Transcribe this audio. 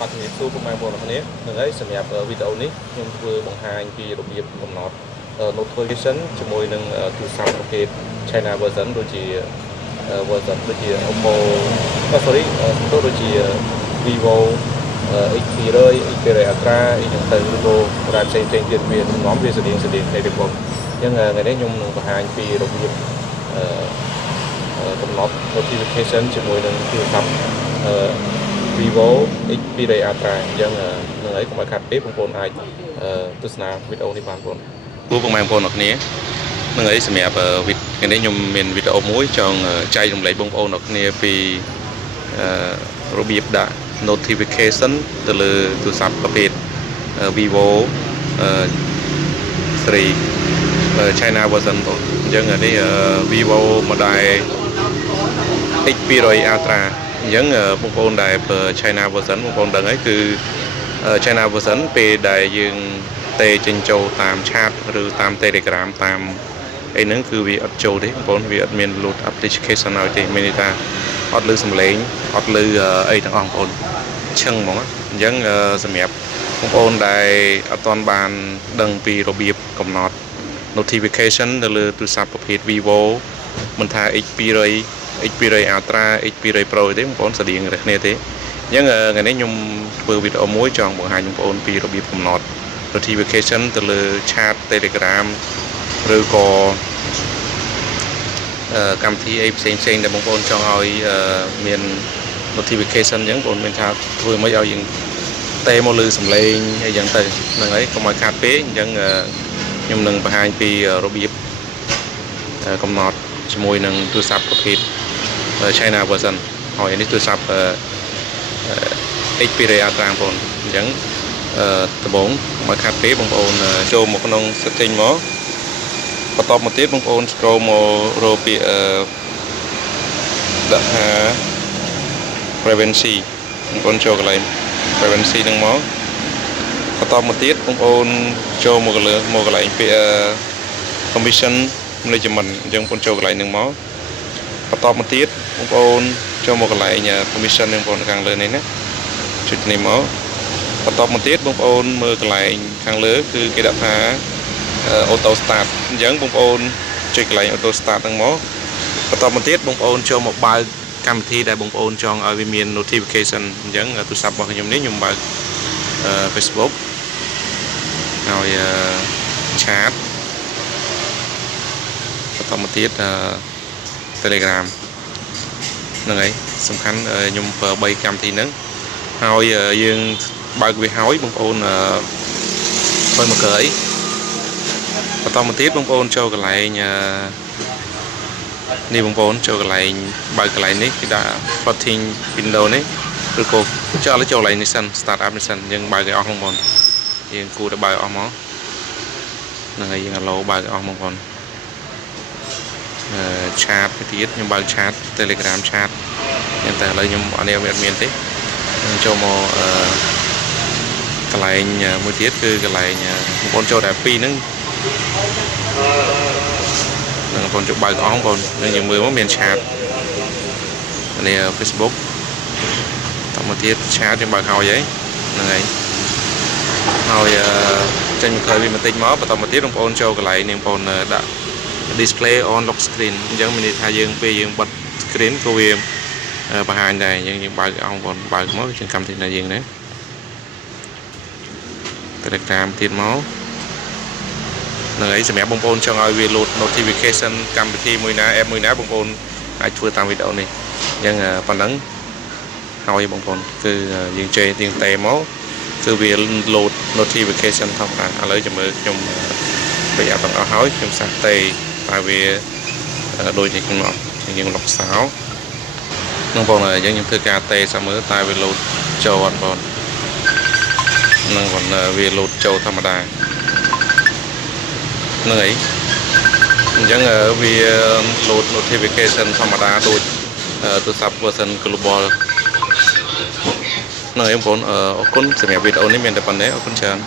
បាទជំរាបសួរពុកម៉ែបងប្អូនគ្នានឹងហើយសម្រាប់វីដេអូនេះខ្ញុំធ្វើបង្ហាញពីរបៀបកំណត់ notification ជាមួយនឹងទូរស័ព្ទប្រភេទ China version ដូចជា version ដូចជា Oppo sorry ដូចជា Vivo X200 X200 Ultra អីចឹងទៅឬក៏ប្រាផ្សេងៗទៀតវានាំវាស្តៀងគ្នាទេបងអញ្ចឹងថ្ងៃនេះខ្ញុំនឹងបង្ហាញពីរបៀបកំណត់ notification ជាមួយនឹងទូរស័ព្ទVivo X200 Ultra អញ្ចឹងនឹងហើយកុំឲ្យខាត់ពេកបងប្អូនអាចទស្សនាវីដេអូនេះបានបងប្អូនបងប្អូនអរគ្នានឹងហើយសម្រាប់ថ្ងៃនេះខ្ញុំមានវីដេអូមួយចង់ចែករំលែកបងប្អូនអរគ្នាពីរបៀបដាក់ notification ទៅលើទូរស័ព្ទប្រភេទ Vivo 3 China version បងអញ្ចឹងនេះ Vivo model X200 Ultra អញ្ចឹងបងប្អូនដែលប្រើ China version បងប្អូនដឹងហើយគឺ China version ពេលដែលយើងទេចេញចូលតាម chat ឬតាម Telegram តាមអីហ្នឹងគឺវាអត់ចូលទេបងប្អូនវាអត់មាន load application ឲ្យទេមានន័យថាអត់លើសំឡេងអត់លើអីទាំងអស់បងប្អូនឈឹងហ្មងអញ្ចឹងសម្រាប់បងប្អូនដែលអត់ទាន់បានដឹងពីរបៀបកំណត់ notification នៅលើទូរស័ព្ទប្រភេទ Vivo មិនថា X200 Ultra X200 Pro ទេបងប្អូនស្តៀងគ្នាទេអញ្ចឹងថ្ងៃនេះខ្ញុំធ្វើវីដេអូមួយចង់បង្ហាញបងប្អូនពីរបៀបកំណត់ notification ទៅលើ chat Telegram ឬក៏កម្មវិធីអីផ្សេងដែលបងប្អូនចង់ឲ្យមាន notification អញ្ចឹងបងប្អូនមានថាធ្វើមិនឲ្យយើងតេមកលើសំឡេងអីចឹងទៅហ្នឹងហើយកុំឲ្យខាតពេកអញ្ចឹងខ្ញុំនឹងបង្ហាញពីរបៀបកំណត់ជាមួយនឹងទូរស័ព្ទប្រភេទ China version ហើយនេះទូរស័ព្ទ X200 Ultra បងប្អូនអញ្ចឹងដំបូងមកខាត់ពេកបងប្អូនចូលមកក្នុង setting មកបន្ទាប់មកទៀតបងប្អូន scroll មករកពាក្យដាក់ថា privacy បងប្អូនចូលកន្លែង privacy ហ្នឹងមកបន្ទាប់មកទៀតបងប្អូនចូលមកកន្លែងពាក្យ permission management អញ្ចឹងបងប្អូនចូលកន្លែងហ្នឹងមកបន្ទាប់មកទៀតបងប្អូនចូលមកកន្លែង permission ហ្នឹងបងប្អូនខាងលើនេះណាចុចនេះមកបន្ទាប់មកទៀតបងប្អូនមើលកន្លែងខាងលើគឺគេដាក់ថា auto start អញ្ចឹងបងប្អូនចុចកន្លែង auto start ហ្នឹងមកបន្ទាប់មកទៀតបងប្អូនចូលមកបើកកម្មវិធីដែលបងប្អូនចង់ឲ្យវាមាន notification អញ្ចឹងទូរស័ព្ទរបស់ខ្ញុំនេះខ្ញុំបើក Facebook ហើយ chat បន្តមកទៀតTelegram ហ្នឹងហើយសំខាន់ខ្ញុំប្រើ3កម្មវិធីហ្នឹងហើយយើងបើកវាហើយបងប្អូនធ្វើមកក្រោយបន្តមកទៀតបងប្អូនចូលកន្លែងនេះបងប្អូនចូលកន្លែងបើកកន្លែងនេះគេដាក់ plotting window នេះឬក៏ចូលកន្លែងនេះសិន start up នេះសិនយើងបើកឲ្យអស់បងប្អូនយើងគួរតែបើកអស់មកហ្នឹងហើយយើងឡូបើកអស់បងប្អូនchat ទៀតខ្ញុំបើក chat Telegram chat តែឥឡូវខ្ញុំអត់មានទេខ្ញុំចូលមកកន្លែងមួយទៀតគឺកន្លែងបងប្អូនចូលតែ2ហ្នឹងបងប្អូនចូលបើកអស់បងប្អូននឹងយើងមើលមកមាន chat នេះ Facebook តមកទៀត chat យើងបើកហើយហ្នឹងហើយហើយចេញមកក្រោយវាបន្តិចមកបន្តមកទៀតបងប្អូនចូលកន្លែងនេះបងប្អូនដាក់ display on lock screen អញ្ចឹងមានន័យថាយើងពេលយើងបិទ screen ក៏វាបង្ហាញដែរយើងបើកអស់បងប្អូនបើកមកជាកម្មវិធីណាយើងណា Telegram ទៀតមកហ្នឹងហើយសម្រាប់បងប្អូនចង់ឲ្យវា load notification កម្មវិធីមួយណា app មួយណាបងប្អូនអាចធ្វើតាមវីដេអូនេះអញ្ចឹងប៉ុណ្ណឹងហើយបងប្អូនគឺយើងចេះទៀងតេមកគឺវា load notification ធម្មតាឥឡូវចាំមើលខ្ញុំពេលអាប់ទាំងអស់ហើយខ្ញុំសាកតេតែវាដូចនេះខ្ញុំអត់យើងលុបសោនឹងបងយើងខ្ញុំធ្វើការតេសាមើលតែវា load ចូលអត់បងនឹងបងវា load ចូលធម្មតាហ្នឹងហើយអញ្ចឹងវា load notification ធម្មតាដូចទូរស័ព្ទ version global ហ្នឹងហើយបងប្អូនអរគុណសម្រាប់វីដេអូនេះមានតែប៉ុណ្ណេះអរគុណច្រើន